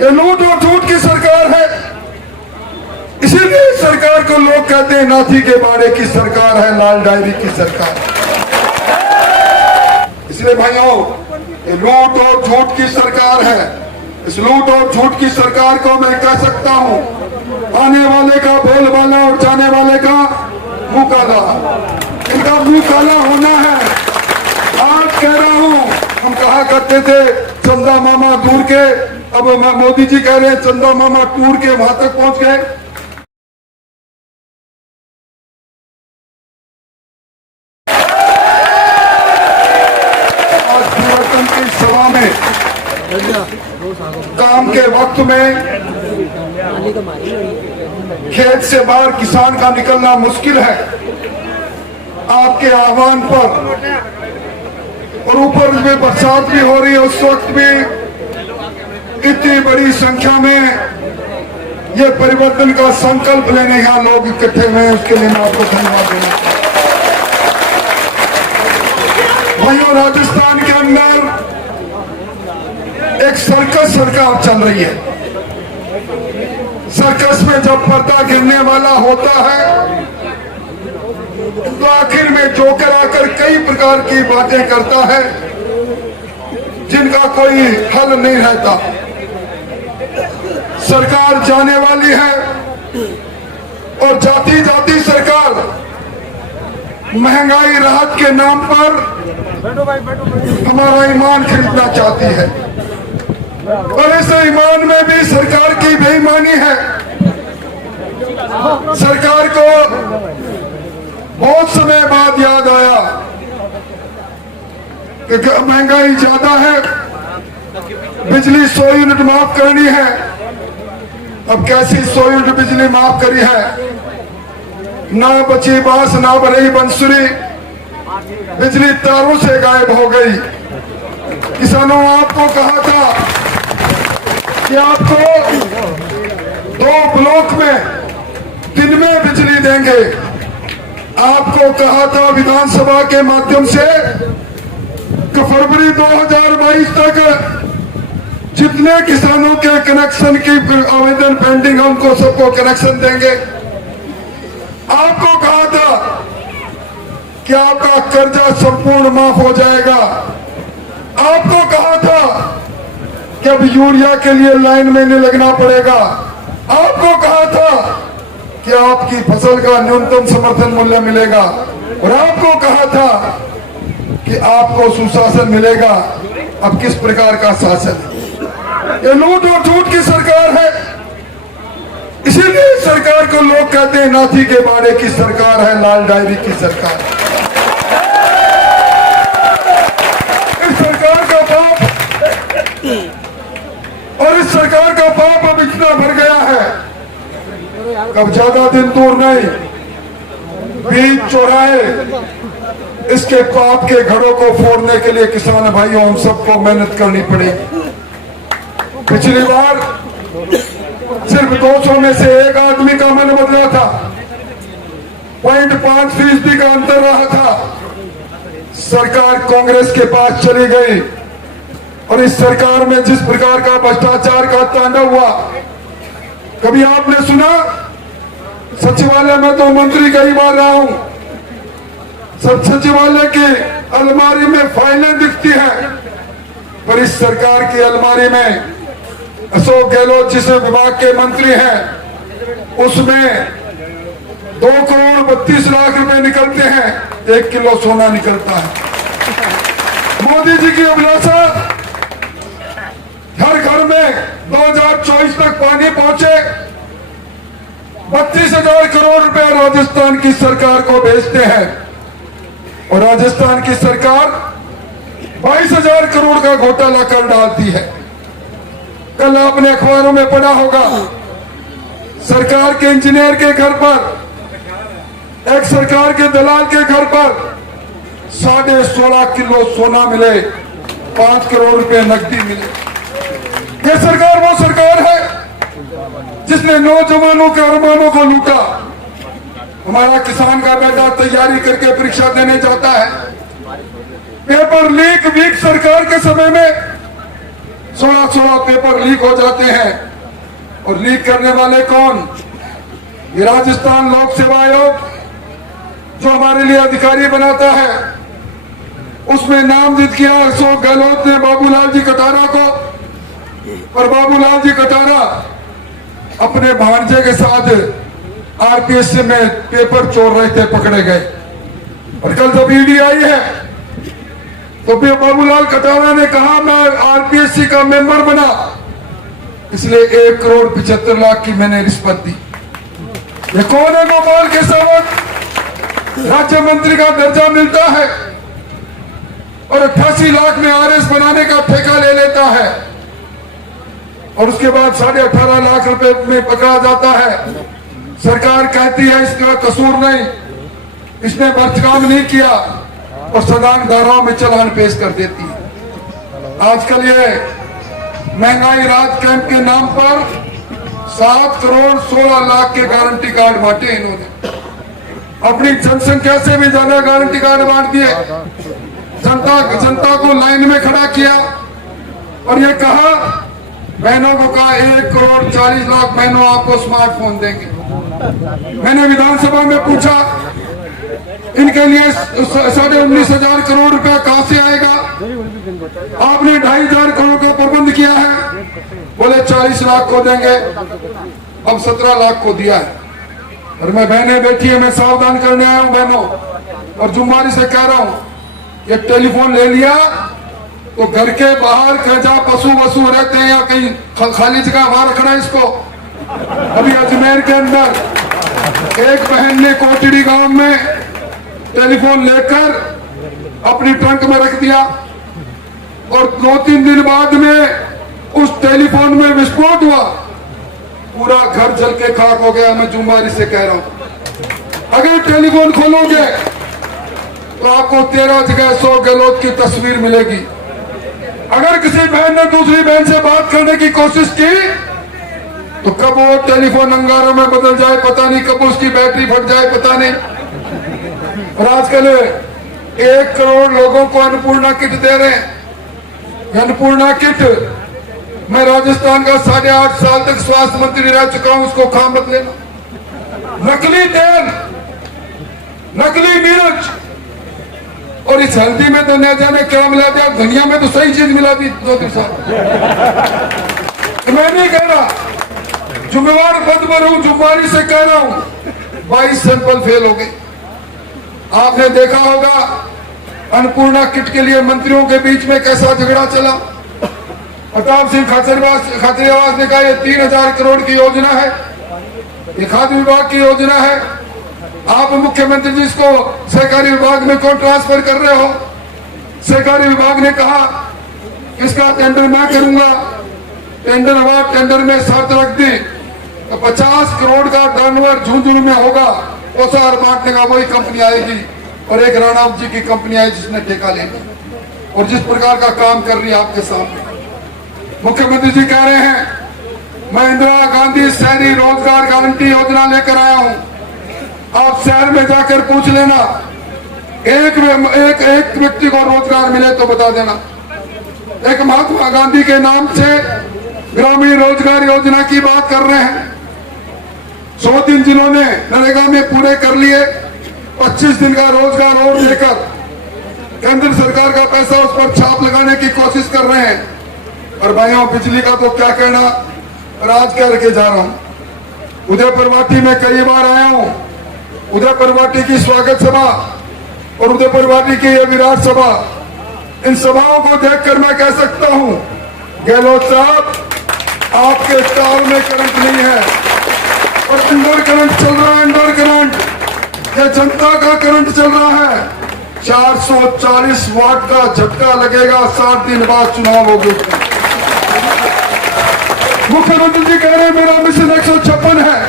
ये लूट और झूठ की सरकार है। इसीलिए इस सरकार को लोग कहते हैं नाथी के बाड़े की सरकार है, लाल डायरी की सरकार। इसलिए भाइयों, ये लूट और झूठ की सरकार है। इस लूट और झूठ की सरकार को मैं कह सकता हूं, आने वाले का बोलबाला और जाने वाले का मुंह काला। इनका मुंह काला होना है। आज कह रहा हूं, हम कहा करते थे चंदा मामा दूर के, अब मोदी जी कह रहे हैं चंदा मामा टूर के वहां तक पहुंच गए। आज परिवर्तन की सभा में काम के वक्त में खेत से बाहर किसान का निकलना मुश्किल है। आपके आह्वान पर और ऊपर में बरसात भी हो रही है, उस वक्त भी इतनी बड़ी संख्या में ये परिवर्तन का संकल्प लेने यहाँ लोग इकट्ठे हुए हैं, उसके लिए मैं आपको धन्यवाद देना चाहता हूं। भाइयों, राजस्थान के अंदर एक सर्कस सरकार चल रही है। सर्कस में जब पर्दा गिरने वाला होता है तो आखिर में जोकर आकर कई प्रकार की बातें करता है जिनका कोई हल नहीं रहता। सरकार जाने वाली है और जाती जाती सरकार महंगाई राहत के नाम पर हमारा ईमान खरीदना चाहती है और इस ईमान में भी सरकार की बेईमानी है। सरकार को बहुत समय बाद याद आया कि महंगाई ज्यादा है, बिजली 100 यूनिट माफ करनी है। अब कैसी 100 यूनिट बिजली माफ करी है? ना बची बांस ना बरही बंसुरी, बिजली तारों से गायब हो गई। किसानों, आपको कहा था कि आपको 2 ब्लॉक में दिन में बिजली देंगे। आपको कहा था विधानसभा के माध्यम से कि फरवरी 2022 तक जितने किसानों के कनेक्शन की आवेदन पेंडिंग है उनको सबको कनेक्शन देंगे। आपको कहा था कि आपका कर्जा संपूर्ण माफ हो जाएगा। आपको कहा था कि अब यूरिया के लिए लाइन में नहीं लगना पड़ेगा। आपको कहा था कि आपकी फसल का न्यूनतम समर्थन मूल्य मिलेगा और आपको कहा था कि आपको सुशासन मिलेगा। अब किस प्रकार का शासन? ये लूट और झूठ की सरकार है। इसीलिए इस सरकार को लोग कहते हैं नाथी के बाड़े की सरकार है, लाल डायरी की सरकार। इस सरकार का पाप और इस सरकार का पाप अब इतना भर गया है, कब ज्यादा दिन दूर नहीं, बीच चौराहे इसके पाप के घड़ों को फोड़ने के लिए किसान भाइयों हम सबको मेहनत करनी पड़ेगी। पिछली बार सिर्फ 200 में से एक आदमी का मन बदला था, 0.5% का अंतर रहा था। सरकार कांग्रेस के पास चली गई और इस सरकार में जिस प्रकार का भ्रष्टाचार का तांडव हुआ, कभी आपने सुना? सचिवालय में तो मंत्री कई बार रहा हूं, सब सचिवालय की अलमारी में फाइलें दिखती हैं, पर इस सरकार की अलमारी में अशोक गहलोत जिस विभाग के मंत्री हैं उसमें 2 करोड़ 32 लाख रुपए निकलते हैं, 1 किलो सोना निकलता है। मोदी जी की अभिलाषा हर घर में 2024 तक पानी पहुंचे, 32,000 करोड़ रुपए राजस्थान की सरकार को भेजते हैं और राजस्थान की सरकार 22,000 करोड़ का घोटाला कर डालती है। कल आपने अखबारों में पढ़ा होगा, सरकार के इंजीनियर के घर पर, एक सरकार के दलाल के घर पर 16.5 किलो सोना मिले, 5 करोड़ रुपए नकदी मिले। ये सरकार वो सरकार है जिसने नौजवानों के अरमानों को लूटा। हमारा किसान का बेटा तैयारी करके परीक्षा देने जाता है, पेपर लीक वीक सरकार के समय में 16 पेपर लीक हो जाते हैं। और लीक करने वाले कौन? ये राजस्थान लोक सेवा आयोग जो हमारे लिए अधिकारी बनाता है, उसमें नामजद किया अशोक गहलोत ने बाबूलाल जी कटारा को। और बाबूलाल जी कटारा अपने भांजे के साथ आरपीएससी में पेपर चोर रहे थे, पकड़े गए। और कल जब ईडी आई है तो फिर बाबूलाल कटारा ने कहा मैं आरपीएससी का मेंबर बना, इसलिए 1,75,00,000 की मैंने रिश्वत दी। ये कौन है? गोपाल के सावंत राज्य मंत्री का दर्जा मिलता है और 88 लाख में आरएस बनाने का ठेका ले लेता है और उसके बाद 18.5 लाख रुपए में पकड़ा जाता है। सरकार कहती है इसका कसूर नहीं, इसने वर्ष काम नहीं किया और सदान धाराओं में चालान पेश कर देती है। आजकल ये महंगाई राज कैंप के नाम पर 7 करोड़ 16 लाख के गारंटी कार्ड बांटे इन्होंने। अपनी जनसंख्या से भी ज्यादा गारंटी कार्ड बांट दिए। जनता को लाइन में खड़ा किया और ये कहा, बहनों को कहा 1,40,00,000 बहनों आपको स्मार्टफोन देंगे। मैंने विधानसभा में पूछा इनके लिए 19,500 करोड़ रुपया कहां से आएगा? आपने 2,500 करोड़ का प्रबंध किया है, बोले 40 लाख को देंगे, अब 17 लाख को दिया है। और मैं बहनें बैठी है, मैं सावधान करने आया हूं बहनों, और जुम्मारी से कह रहा हूं, ये टेलीफोन ले लिया तो घर के बाहर जहाँ पशु वसु रहते हैं या कहीं खाली जगह वहां रखना इसको। अभी अजमेर के अंदर एक बहन ने कोटड़ी गांव में टेलीफोन लेकर अपनी ट्रंक में रख दिया और 2-3 दिन बाद में उस टेलीफोन में विस्फोट हुआ, पूरा घर जल के खाक हो गया। मैं जुम्मारी से कह रहा हूं, अगर टेलीफोन खोलोगे तो आपको 13 जगह अशोक गहलोत की तस्वीर मिलेगी। अगर किसी बहन ने दूसरी बहन से बात करने की कोशिश की तो कब वो टेलीफोन अंगारों में बदल जाए पता नहीं, कब उसकी बैटरी फट जाए पता नहीं। और आजकल 1 करोड़ लोगों को अन्नपूर्णा किट दे रहे हैं। अन्नपूर्णा किट, मैं राजस्थान का 8.5 साल तक स्वास्थ्य मंत्री रह चुका हूं, उसको खा मत लेना। नकली तेल, नकली मिर्च, और इस हल्दी में तो न जाने क्या मिला दिया, धनिया में तो सही चीज मिला दी 2-3 साल। मैं नहीं कह रहा, जुम्मेवार पद पर हूं, जुम्मेवारी से कह रहा हूं, 22 सैंपल फेल हो गए। आपने देखा होगा अन्नपूर्णा किट के लिए मंत्रियों के बीच में कैसा झगड़ा चला। प्रताप सिंह खाचरियावास ने कहा ये 3,000 करोड़ की योजना है, ये खाद्य विभाग की योजना है, आप मुख्यमंत्री जी इसको सहकारी विभाग में क्यों ट्रांसफर कर रहे हो? सहकारी विभाग ने कहा इसका टेंडर मैं करूंगा। टेंडर हुआ, टेंडर में शर्त रख दी तो 50 करोड़ का टर्नओवर झुंझुनू में होगा, ओसार बांटने का वही कंपनी आएगी और एक राणा जी की कंपनी आई जिसने ठेका लेगा और जिस प्रकार का काम कर रही है आपके सामने। मुख्यमंत्री जी कह रहे हैं मैं इंदिरा गांधी शहरी रोजगार गारंटी योजना लेकर आया हूं, आप शहर में जाकर पूछ लेना, एक व्यक्ति को रोजगार मिले तो बता देना। एक महात्मा गांधी के नाम से ग्रामीण रोजगार योजना की बात कर रहे हैं। 100 दिन जिन्होंने नरेगा में पूरे कर लिए, 25 दिन का रोजगार और देकर केंद्र सरकार का पैसा उस पर छाप लगाने की कोशिश कर रहे हैं। और भाइयों, बिजली का तो क्या कहना, और आज कह के जा रहा हूं, उदयपुर वाटी में कई बार आया हूं। उदयपुर वाटी की स्वागत सभा और उदयपुर वाटी की ये विराट सभा, इन सभाओं को देखकर मैं कह सकता हूं गहलोत साहब आपके स्टाल में करंट नहीं है और अंडर करंट चल रहा है। अंडर करंट, ये जनता का करंट चल रहा है। 440 वाट का झटका लगेगा, 60 दिन बाद चुनाव होगी। मुख्यमंत्री जी कह रहे हैं मेरा मिशन 156 है।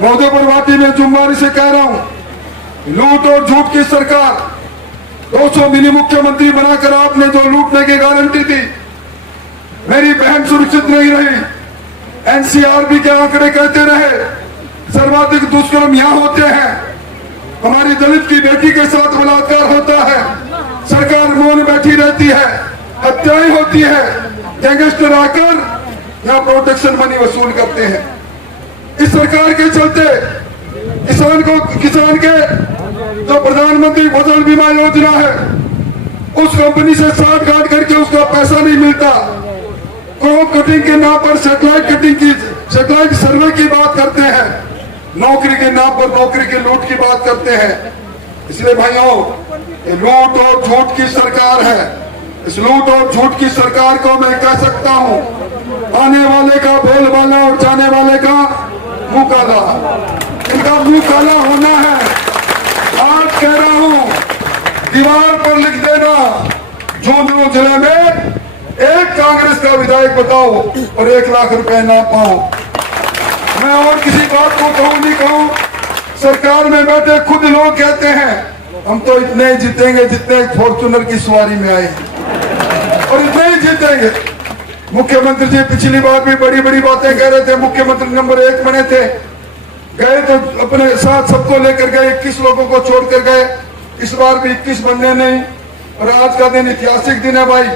मैं उदयपुर वाटी में जुम्मेवारी से कह रहा हूं, लूट और झूठ की सरकार, 200 मिनी मुख्यमंत्री बनाकर आपने जो लूटने की गारंटी दी, मेरी बहन सुरक्षित नहीं रही। एनसीआरबी के आंकड़े कहते रहे सर्वाधिक दुष्कर्म यहां होते हैं, हमारी दलित की बेटी के साथ बलात्कार होता है, सरकार मौन बैठी रहती है, हत्याएं होती है। गैंगस्टर आकर यहाँ प्रोटेक्शन मनी वसूल करते हैं। इस सरकार के चलते किसान के जो प्रधानमंत्री फसल बीमा योजना है, उस कंपनी से साठ गांठ करके उसका पैसा नहीं मिलता। क्रॉप कटिंग के नाम पर सैटेलाइट सर्वे की बात करते हैं, नौकरी के नाम पर नौकरी की लूट की बात करते हैं। इसलिए भाइयों, ये लूट और झूठ की सरकार है। इस लूट और झूठ की सरकार को मैं कह सकता हूं, आने वाले का बोलबाला और जाने वाले का मुंह काला। इनका मुंह काला होना है। आज कह रहा हूं, दीवार पर लिख देना, झुंझुनू जिले में एक कांग्रेस का विधायक बताओ और 1 लाख रुपए ना पाओ। मैं और किसी बात को कहूं नहीं कहूं, सरकार में बैठे खुद लोग कहते हैं हम तो इतने ही जीतेंगे जितने फॉर्चूनर की सवारी में आए, और इतने ही जीतेंगे। मुख्यमंत्री जी पिछली बार भी बड़ी बड़ी बातें कह रहे थे, मुख्यमंत्री नंबर 1 बने थे, गए तो अपने साथ सबको लेकर गए, 21 लोगों को छोड़कर गए। इस बार भी 21 बनने नहीं। और आज का दिन ऐतिहासिक दिन है भाई।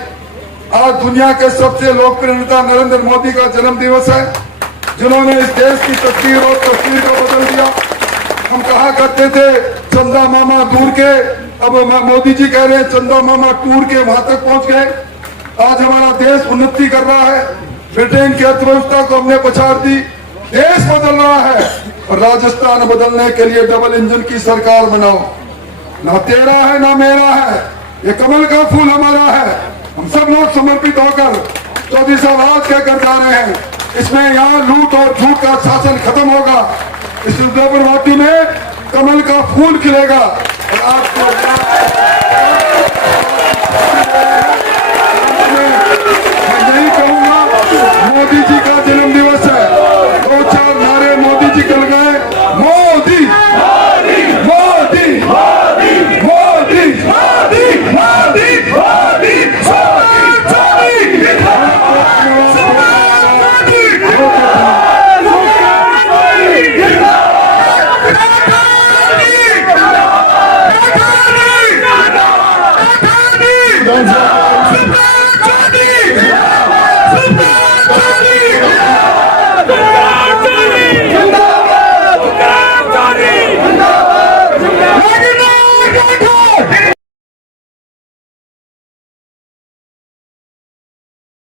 आज दुनिया के सबसे लोकप्रिय नेता नरेंद्र मोदी का जन्म दिवस है, जिन्होंने इस देश की तस्वीर और तस्वीर को बदल दिया। हम कहा करते थे चंदा मामा दूर के, अब मोदी जी कह रहे हैं चंदा मामा टूर के वहां तक पहुंच गए। आज हमारा देश उन्नति कर रहा है। ब्रिटेन की अर्थव्यवस्था को हमने पछाड़ दी, देश बदल रहा है। और राजस्थान बदलने के लिए डबल इंजन की सरकार बनाओ। ना तेरा है ना मेरा है, ये कमल का फूल हमारा है। हम सब लोग समर्पित होकर चौधरी साहब आज कहकर जा रहे हैं, इसमें यहाँ लूट और झूठ का शासन खत्म होगा। इस रुद्रपुर वाटी में कमल का फूल खिलेगा। और आपको